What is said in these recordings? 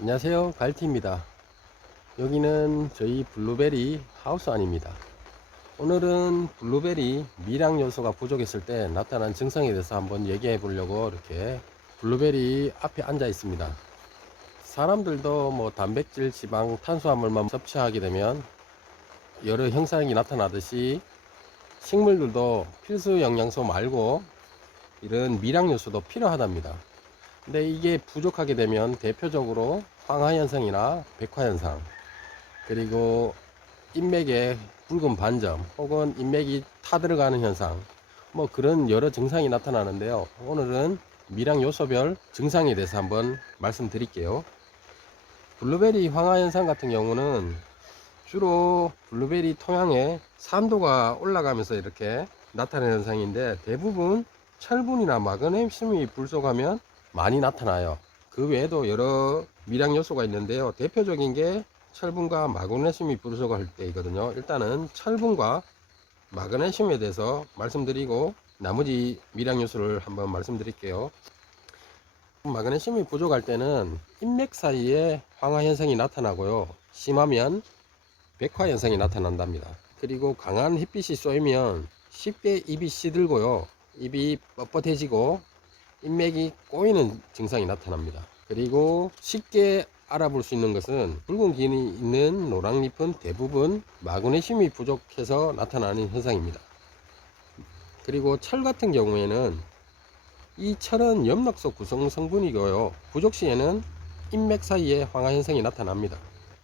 안녕하세요, 갈티입니다. 여기는 저희 블루베리 하우스 안입니다. 오늘은 블루베리 미량 요소가 부족했을 때 나타난 증상에 대해서 한번 얘기해 보려고 이렇게 블루베리 앞에 앉아 있습니다. 사람들도 단백질, 지방, 탄수화물만 섭취하게 되면 여러 현상이 나타나듯이 식물들도 필수 영양소 말고 이런 미량 요소도 필요하답니다. 근데 이게 부족하게 되면 대표적으로 황화현상이나 백화현상, 그리고 인맥에 붉은 반점 혹은 인맥이 타들어가는 현상, 그런 여러 증상이 나타나는데요. 오늘은 미량 요소별 증상에 대해서 한번 말씀드릴게요. 블루베리 황화현상 같은 경우는 주로 블루베리 토양에 산도가 올라가면서 이렇게 나타나는 현상인데, 대부분 철분이나 마그네슘이 불족하면 많이 나타나요. 그 외에도 여러 미량 요소가 있는데요. 대표적인 게 철분과 마그네슘이 부족할 때이거든요. 일단은 철분과 마그네슘에 대해서 말씀드리고 나머지 미량 요소를 한번 말씀드릴게요. 마그네슘이 부족할 때는 인맥 사이에 황화 현상이 나타나고요. 심하면 백화 현상이 나타난답니다. 그리고 강한 햇빛이 쏘이면 쉽게 입이 시들고요. 입이 뻣뻣해지고 인맥이 꼬이는 증상이 나타납니다. 그리고 쉽게 알아볼 수 있는 것은 붉은 기운이 있는 노랑잎은 대부분 마그네슘이 부족해서 나타나는 현상입니다. 그리고 철 같은 경우에는 이 철은 엽록소 구성 성분이고요. 부족 시에는 인맥 사이에 황화 현상이 나타납니다.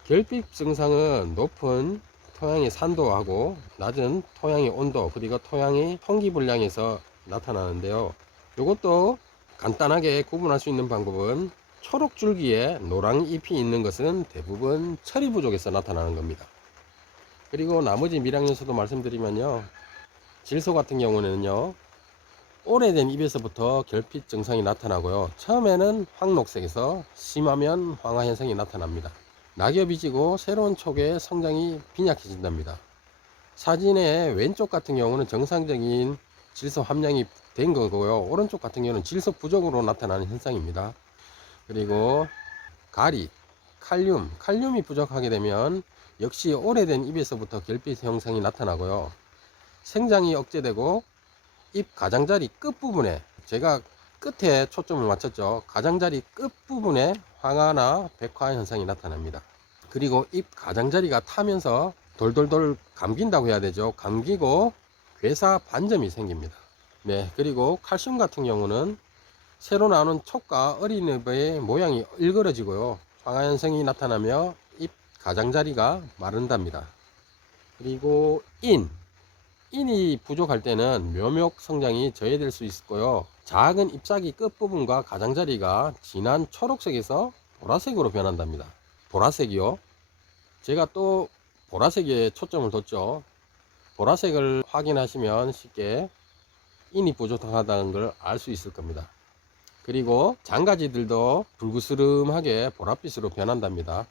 결핍 증상은 높은 토양의 산도하고 낮은 토양의 온도, 그리고 토양의 통기불량에서 나타나는데요. 이것도 간단하게 구분할 수 있는 방법은 초록 줄기에 노랑 잎이 있는 것은 대부분 철이 부족해서 나타나는 겁니다. 그리고 나머지 미량 요소도 말씀드리면요, 질소 같은 경우는요, 오래된 잎에서부터 결핍 증상이 나타나고요. 처음에는 황록색에서 심하면 황화 현상이 나타납니다. 낙엽이 지고 새로운 촉의 성장이 빈약해진답니다. 사진의 왼쪽 같은 경우는 정상적인 질소 함량이 된 거고요. 오른쪽 같은 경우는 질소 부족으로 나타나는 현상입니다. 그리고 가리, 칼륨이 부족하게 되면 역시 오래된 잎에서부터 결핍 형성이 나타나고요. 생장이 억제되고 잎 가장자리 끝부분에, 제가 끝에 초점을 맞췄죠. 가장자리 끝부분에 황화나 백화 현상이 나타납니다. 그리고 잎 가장자리가 타면서 돌돌돌 감긴다고 해야 되죠. 감기고 괴사 반점이 생깁니다. 네, 그리고 칼슘 같은 경우는 새로 나오는 촉과 어린 잎의 모양이 일그러지고요. 황화 현상이 나타나며 잎 가장자리가 마른답니다. 그리고 인이 부족할 때는 묘목 성장이 저해될 수 있고요. 작은 잎사귀 끝부분과 가장자리가 진한 초록색에서 보라색으로 변한답니다. 보라색이요. 제가 또 보라색에 초점을 뒀죠. 보라색을 확인하시면 쉽게 인이 부족하다는 걸 알 수 있을 겁니다. 그리고 장가지들도 붉으스름하게 보랏빛으로 변한답니다.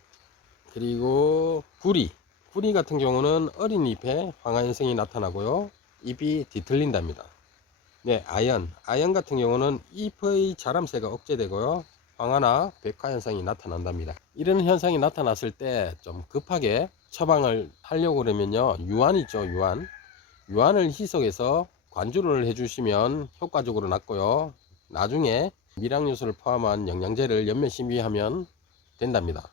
그리고 구리 같은 경우는 어린 잎에 황화 현상이 나타나고요. 잎이 뒤틀린답니다. 네, 아연 같은 경우는 잎의 자람세가 억제되고요. 황화나 백화 현상이 나타난답니다. 이런 현상이 나타났을 때 좀 급하게 처방을 하려고 그러면요, 유환 있죠, 유환을 희석해서 관주를 해주시면 효과적으로 낫고요. 나중에 미량 요소를 포함한 영양제를 연면 심비하면 된답니다.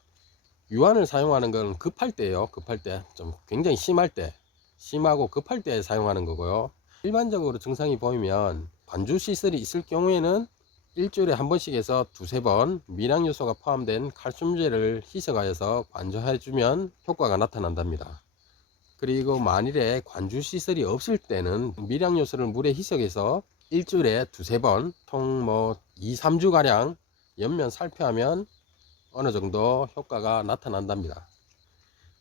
유환을 사용하는 건 급할 때예요. 급할 때, 좀 굉장히 심할 때, 심하고 급할 때 사용하는 거고요. 일반적으로 증상이 보이면 관주 시설이 있을 경우에는 일주일에 한 번씩 해서 두세 번 미량 요소가 포함된 칼슘제를 희석하여서 관주해 주면 효과가 나타난답니다. 그리고 만일에 관주 시설이 없을 때는 미량 요소를 물에 희석해서 일주일에 두세 번, 총 2, 3주 가량 연면 살펴하면 어느 정도 효과가 나타난답니다.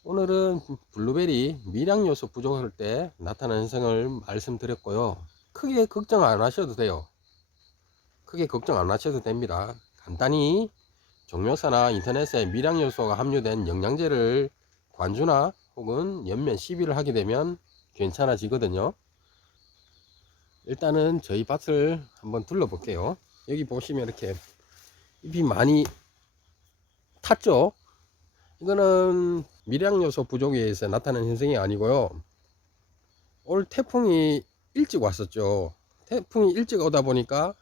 오늘은 블루베리 미량 요소 부족할 때 나타나는 현상을 말씀드렸고요. 크게 걱정 안 하셔도 돼요. 크게 걱정 안 하셔도 됩니다. 간단히 종묘사나 인터넷에 미량 요소가 함유된 영양제를 관주나 혹은 연면 시비를 하게 되면 괜찮아지거든요. 일단은 저희 밭을 한번 둘러볼게요. 여기 보시면 이렇게 잎이 많이 탔죠. 이거는 미량 요소 부족에 의해서 나타나는 현상이 아니고요. 올 태풍이 일찍 왔었죠. 태풍이 일찍 오다 보니까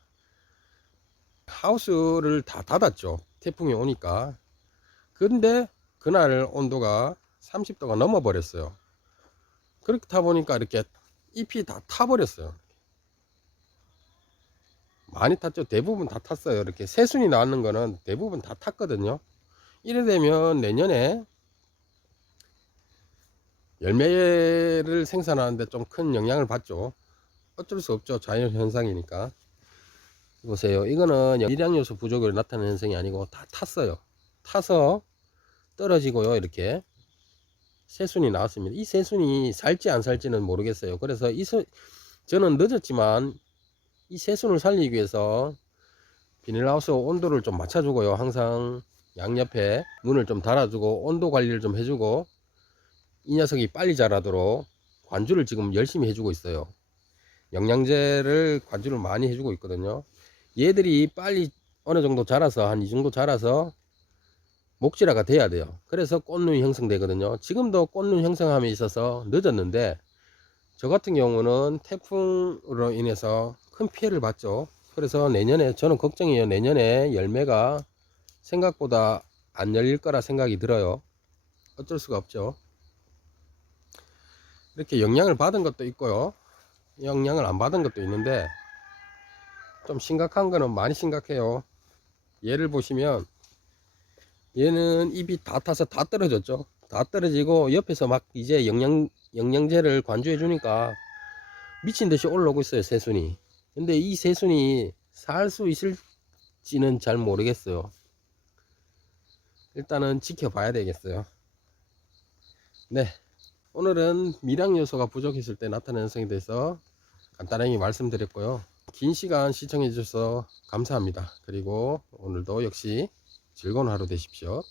하우스를 다 닫았죠. 태풍이 오니까. 근데 그날 온도가 30도가 넘어 버렸어요. 그렇다 보니까 이렇게 잎이 다 타버렸어요. 많이 탔죠. 대부분 다 탔어요. 이렇게 새순이 나왔는 거는 대부분 다 탔거든요. 이래 되면 내년에 열매를 생산하는데 좀 큰 영향을 받죠. 어쩔 수 없죠. 자연 현상이니까. 보세요. 이거는 미량 요소 부족으로 나타나는 현상이 아니고 다 탔어요. 타서 떨어지고요. 이렇게 새순이 나왔습니다. 이 새순이 살지 안 살지는 모르겠어요. 그래서 저는 늦었지만 이 새순을 살리기 위해서 비닐하우스 온도를 좀 맞춰주고요. 항상 양옆에 문을 좀 달아주고 온도 관리를 좀 해주고 이 녀석이 빨리 자라도록 관주를 지금 열심히 해주고 있어요. 영양제를 관주를 많이 해주고 있거든요. 얘들이 빨리 어느 정도 자라서 한 이 정도 자라서 목질화가 돼야 돼요. 그래서 꽃눈이 형성되거든요. 지금도 꽃눈 형성함에 있어서 늦었는데 저 같은 경우는 태풍으로 인해서 큰 피해를 봤죠. 그래서 내년에 저는 걱정이에요. 내년에 열매가 생각보다 안 열릴 거라 생각이 들어요. 어쩔 수가 없죠. 이렇게 영향을 받은 것도 있고요. 영향을 안 받은 것도 있는데 좀 심각한 거는 많이 심각해요. 얘를 보시면 얘는 잎이 다 타서 다 떨어졌죠. 다 떨어지고 옆에서 막 이제 영양제를 관주해 주니까 미친 듯이 올라오고 있어요. 새순이. 근데 이 새순이 살 수 있을지는 잘 모르겠어요. 일단은 지켜봐야 되겠어요. 네, 오늘은 미량 요소가 부족했을 때 나타나는 현상에 대해서 간단하게 말씀드렸고요. 긴 시간 시청해 주셔서 감사합니다. 그리고 오늘도 역시 즐거운 하루 되십시오.